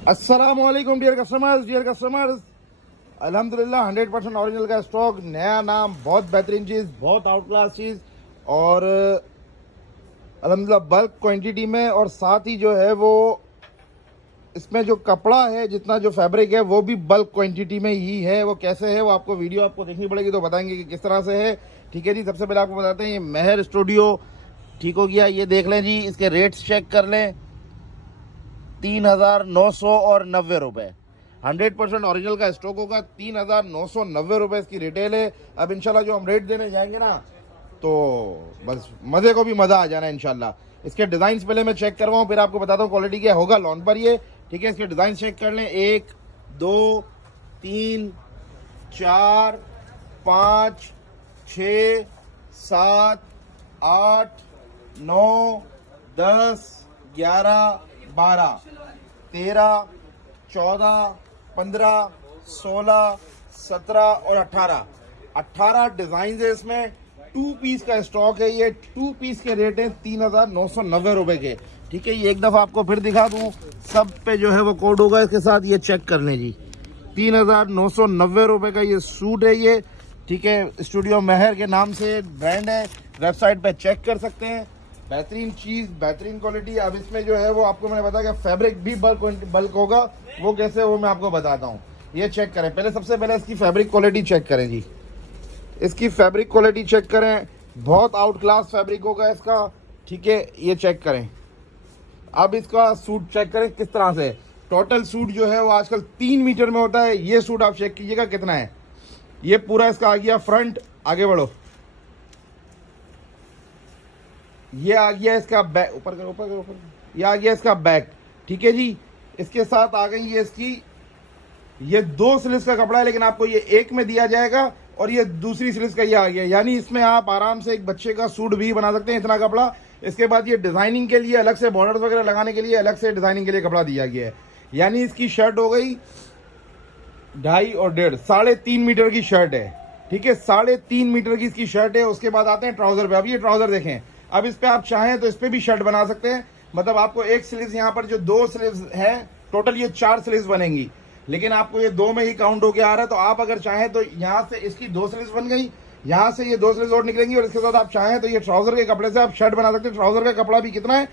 अस्सलामुअलैकुम dear customers. अल्हम्दुलिल्लाह 100% original का स्टॉक, नया नाम, बहुत बेहतरीन चीज़, बहुत आउट क्लास चीज़ और अल्हम्दुलिल्लाह बल्क क्वांटिटी में। और साथ ही जो है वो इसमें जो कपड़ा है, जितना जो फैब्रिक है वो भी बल्क क्वांटिटी में ही है। वो कैसे है वो आपको वीडियो आपको देखनी पड़ेगी तो बताएंगे कि किस तरह से है। ठीक है जी, सबसे पहले आपको बताते हैं ये मेहर स्टूडियो ठीक हो गया। ये देख लें जी, इसके रेट्स चेक कर लें। 3,990 रुपये 100% ओरिजिनल का स्टॉक होगा। 3,990 रुपये इसकी रिटेल है। अब इंशाल्लाह जो हम रेट देने जाएंगे ना तो बस मज़े को भी मज़ा आ जाना है इंशाल्लाह। इसके डिज़ाइन पहले मैं चेक करवाऊँ, फिर आपको बताता हूँ क्वालिटी क्या होगा लॉन पर ये। ठीक है, इसके डिज़ाइन चेक कर लें। 1 2 3 4 5 6 7 8 9 10 11 12 13 14 15 16 17 और 18 डिजाइन है इसमें। 2 पीस का स्टॉक है। ये 2 पीस के रेट है 3,990 रुपए के। ठीक है, ये एक दफा आपको फिर दिखा दूं, सब पे जो है वो कोड होगा इसके साथ, ये चेक कर लें जी। 3,990 रुपए का ये सूट है ये। ठीक है, स्टूडियो मेहर के नाम से ब्रांड है, वेबसाइट पे चेक कर सकते हैं। बेहतरीन चीज, बेहतरीन क्वालिटी। अब इसमें जो है वो आपको मैंने बताया कि फैब्रिक भी बल्क होगा। वो कैसे, वो मैं आपको बताता हूँ। ये चेक करें पहले, सबसे पहले इसकी फैब्रिक क्वालिटी चेक करें जी। इसकी फैब्रिक क्वालिटी चेक करें, बहुत आउट क्लास फैब्रिक होगा इसका। ठीक है, ये चेक करें। अब इसका सूट चेक करें किस तरह से। टोटल सूट जो है वो आजकल 3 मीटर में होता है। ये सूट आप चेक कीजिएगा कितना है। ये पूरा इसका आ गया फ्रंट, आगे बढ़ो। ये आ गया इसका बैक, ऊपर करो ऊपर करो ऊपर। ये आ गया इसका बैक। ठीक है जी, इसके साथ आ गई ये इसकी, ये 2 स्लीव्स का कपड़ा है लेकिन आपको ये एक में दिया जाएगा और ये दूसरी स्लीव्स का ये आ गया। यानी इसमें आप आराम से एक बच्चे का सूट भी बना सकते हैं, इतना कपड़ा। इसके बाद ये डिजाइनिंग के लिए अलग से, बॉर्डर्स वगैरह लगाने के लिए अलग से डिजाइनिंग के लिए कपड़ा दिया गया है। यानी इसकी शर्ट हो गई 2.5 और 1.5, 3.5 मीटर की शर्ट है। ठीक है, 3.5 मीटर की इसकी शर्ट है। उसके बाद आते हैं ट्राउजर पे। अब ये ट्राउजर देखें, अब इस पे आप चाहें तो इस पे भी शर्ट बना सकते हैं। मतलब आपको एक स्लीव्स, यहाँ पर जो 2 स्लीव्स है, टोटल ये 4 स्लीव्स बनेंगी, लेकिन आपको ये 2 में ही काउंट होके आ रहा है। तो आप अगर चाहें तो यहाँ से इसकी 2 स्लीव्स बन गई, यहाँ से ये 2 स्लीव्स और निकलेंगी, और इसके साथ आप चाहें तो ये ट्राउजर के कपड़े से आप शर्ट बना सकते हैं। ट्राउजर का कपड़ा भी कितना है,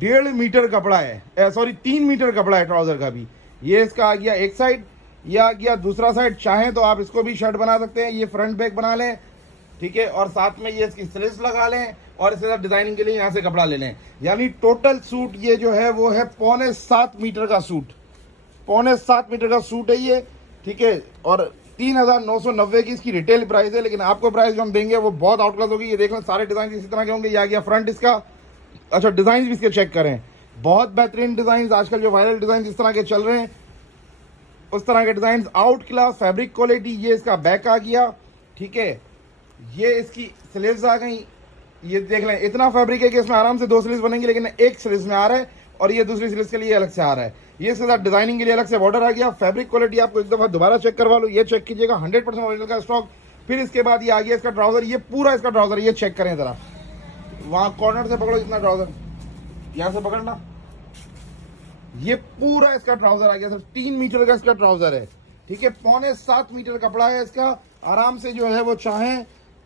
1.5 मीटर कपड़ा है, सॉरी 3 मीटर कपड़ा है ट्राउजर का भी। ये इसका आ गया एक साइड, ये आ गया दूसरा साइड। चाहें तो आप इसको भी शर्ट बना सकते हैं, ये फ्रंट बैक बना लें। ठीक है, और साथ में ये इसकी स्लीव्स लगा लें और इसके साथ डिजाइनिंग के लिए यहाँ से कपड़ा ले लें। यानी टोटल सूट ये जो है वो है 6.25 मीटर का सूट, 6.25 मीटर का सूट है ये। ठीक है, और 3,990 की इसकी रिटेल प्राइस है, लेकिन आपको प्राइस जो हम देंगे वो बहुत आउट क्लास होगी। ये देख लें, सारे डिजाइन इसी तरह के होंगे। ये आ गया फ्रंट इसका। अच्छा, डिजाइन भी इसके चेक करें, बहुत बेहतरीन डिजाइन। आजकल जो वायरल डिजाइन इस तरह के चल रहे हैं, उस तरह के design, out class fabric quality. ये इसका बैक आ गया। ठीक है, ये इसकी स्लीव्स आ गई। ये देख लें, इतना फैब्रिक है कि इसमें आराम से 2 स्लीव्स बनेंगी, लेकिन एक स्लीव्स में आ रहा है और ये दूसरी स्लीव्स के लिए अलग से आ रहा है। ये इसके साथ डिजाइनिंग के लिए अलग से बॉर्डर आ गया। फैब्रिक क्वालिटी आपको एक दफा दोबारा चेक करवा लो, ये चेक कीजिएगा, 100% ओरिजिनल का स्टॉक। फिर इसके बाद ये आ गया इसका ट्राउजर, ये पूरा इसका ट्राउजर, ये चेक करें जरा, वहां कॉर्नर से पकड़ो इतना ट्राउजर, यहां से पकड़ना। ये पूरा इसका ट्राउजर आ गया सर, 3 मीटर का इसका ट्राउजर है। ठीक है, 6.25 मीटर कपड़ा है इसका। आराम से जो है वो चाहें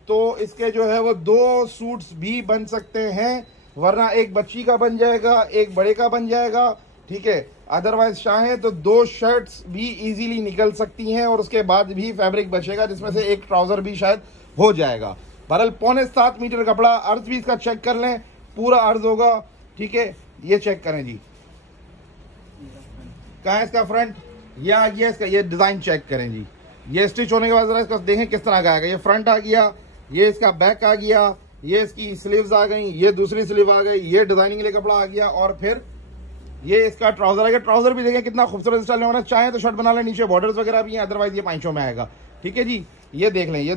तो इसके जो है वो 2 सूट्स भी बन सकते हैं, वरना एक बच्ची का बन जाएगा, एक बड़े का बन जाएगा। ठीक है, अदरवाइज चाहें तो 2 शर्ट्स भी इजीली निकल सकती हैं और उसके बाद भी फैब्रिक बचेगा, जिसमें से एक ट्राउजर भी शायद हो जाएगा। बहरहाल 6.25 मीटर कपड़ा। अर्ज भी इसका चेक कर लें, पूरा अर्ज होगा। ठीक है, ये चेक करें जी, कहाँ है इसका फ्रंट, ये आ गया इसका। ये डिजाइन चेक करें जी, ये स्टिच होने के बाद जरा इसका देखें किस तरह का आएगा। ये फ्रंट आ गया, ये इसका बैक आ गया, ये इसकी स्लीव्स आ गई, ये दूसरी स्लीव आ गई, ये डिजाइनिंग के लिए कपड़ा आ गया, और फिर ये इसका ट्राउजर आ गया। ट्राउजर भी देखें कितना खूबसूरत स्टाइल में होना। चाहे तो शर्ट बना लें, नीचे बॉर्डर्स वगैरह भी हैं, अदरवाइज ये पांचों में आएगा। ठीक है जी, ये देख लें, ये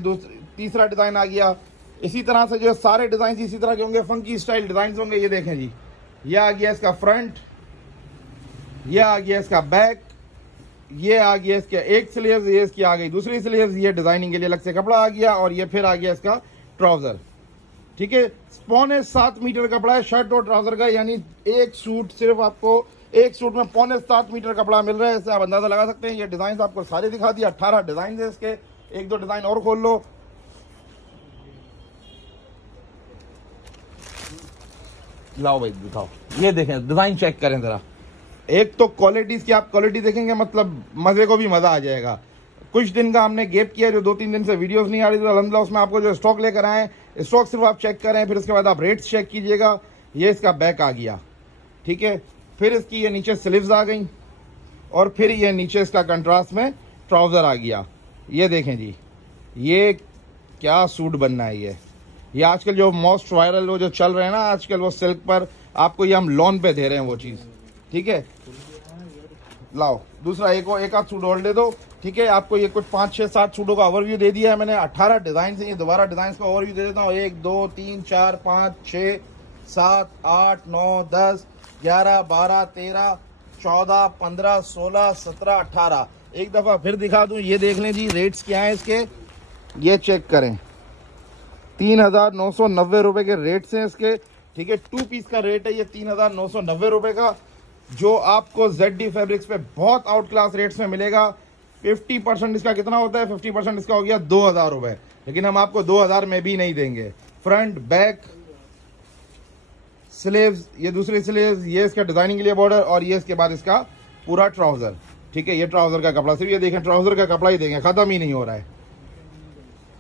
तीसरा डिजाइन आ गया। इसी तरह से जो सारे डिजाइन इसी तरह के होंगे, फंकी स्टाइल डिजाइन होंगे। ये देखें जी, ये आ गया इसका फ्रंट, ये आ गया इसका बैक, ये आ गया इसके एक स्लीव्स, ये इसकी आ गई दूसरी स्लीव्स, ये डिजाइनिंग के लिए अलग से कपड़ा आ गया, और ये फिर आ गया इसका ट्राउजर। ठीक है, 6.25 मीटर कपड़ा है शर्ट और ट्राउजर का। यानी एक सूट सिर्फ आपको एक सूट में 6.25 मीटर कपड़ा मिल रहा है। इससे आप अंदाजा लगा सकते हैं। ये डिजाइन आपको सारे दिखा दिए, 18 डिजाइन है इसके। एक दो डिजाइन और खोल लो। लाओ भाई दिखाओ, ये देखें डिजाइन चेक करें जरा। एक तो क्वालिटी की आप क्वालिटी देखेंगे मतलब मजे को भी मजा आ जाएगा। कुछ दिन का हमने गैप किया, जो 2-3 दिन से वीडियोस नहीं आ रही, तो अल्हम्दुलिल्लाह उसमें आपको जो स्टॉक लेकर आए, स्टॉक सिर्फ आप चेक करें, फिर उसके बाद आप रेट्स चेक कीजिएगा। ये इसका बैक आ गया, ठीक है। फिर इसकी ये नीचे स्लीव्स आ गई और फिर ये नीचे इसका कंट्रास्ट में ट्राउजर आ गया। ये देखें जी, ये क्या सूट बनना है। ये आजकल जो मोस्ट वायरल वो जो चल रहे हैं ना आजकल, वो सिल्क पर आपको ये हम लोन पे दे रहे हैं वो चीज़, ठीक है। लाओ दूसरा एक आध सूट और दे दो, ठीक है। आपको ये कुछ 5, 6, 7 सूटों का ओवरव्यू दे दिया है मैंने। 18 डिजाइन है, ये दोबारा डिजाइन का ओवरव्यू दे देता हूँ। 1 2 3 4 5 6 7 8 9 10 11 12 13 14 15 16 17 18। एक दफा फिर दिखा दूं, ये देख लें जी रेट्स क्या है इसके, ये चेक करें। 3,990 रुपए के रेट्स हैं इसके, ठीक है। 2 पीस का रेट है ये 3,990 रुपए का, जो आपको ZD फैब्रिक्स पे बहुत आउट क्लास रेट्स में मिलेगा। 50% इसका कितना होता है, 50% इसका हो गया 2,000 रुपए, लेकिन हम आपको 2,000 में भी नहीं देंगे। फ्रंट बैक स्लीव्स, ये दूसरी स्लीव्स, ये इसका डिजाइनिंग के लिए बॉर्डर, और ये इसके बाद इसका पूरा ट्राउजर, ठीक है। ये ट्राउजर का कपड़ा, सिर्फ ये देखें ट्राउजर का कपड़ा ही देखें, खत्म ही नहीं हो रहा है,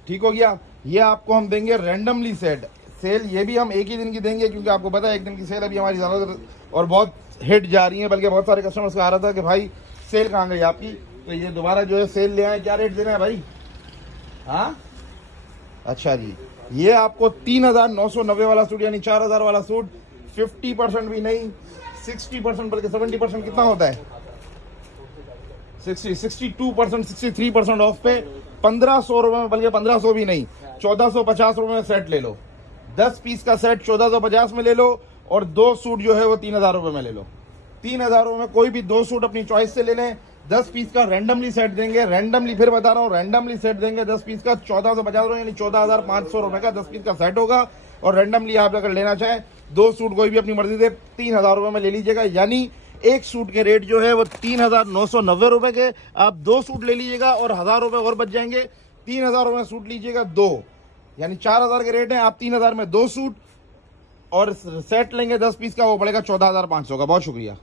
ठीक हो गया। ये आपको हम देंगे रैंडमली सेट। सेल ये भी हम एक ही दिन की देंगे, क्योंकि आपको पता है एक दिन की सेल अभी हमारी ज़्यादातर और बहुत हिट जा रही है, बल्कि बहुत सारे कस्टमर्स को आ रहा था कि भाई सेल कहाँ गई आपकी, तो ये दोबारा जो है सेल ले आए। क्या रेट देना है भाई? हाँ अच्छा जी, ये आपको 3,990 वाला सूट यानी 4,000 वाला सूट 50% भी नहीं, 60% बल्कि 70% कितना होता है, 62%, 63% ऑफ पे 1,500 रुपए में, बल्कि 1,500 भी नहीं, 1,450 रुपए में सेट ले लो। 10 पीस का सेट 1,450 में ले लो, और 2 सूट जो है वो 3,000 रुपए में ले लो। 3,000 रुपए में कोई भी 2 सूट अपनी चॉइस से ले लें। 10 पीस का रैंडमली सेट देंगे, रैंडमली फिर बता रहा हूँ, रैंडमली सेट देंगे 10 पीस का 1,450 रुपए यानी 14,500 रुपए का 10 पीस का सेट होगा। और रैंडमली आप अगर लेना चाहें 2 सूट कोई भी अपनी मर्जी से 3,000 रुपए में ले लीजिएगा, यानी एक सूट के रेट जो है वो 3,990 रुपए के। आप 2 सूट ले लीजिएगा और 1,000 रुपए और बच जाएंगे। 3,000 रुपए में सूट लीजिएगा 2, यानी 4,000 के रेट है। आप 3,000 में 2 सूट और सेट लेंगे 10 पीस का, वो पड़ेगा 14,500 का। बहुत शुक्रिया।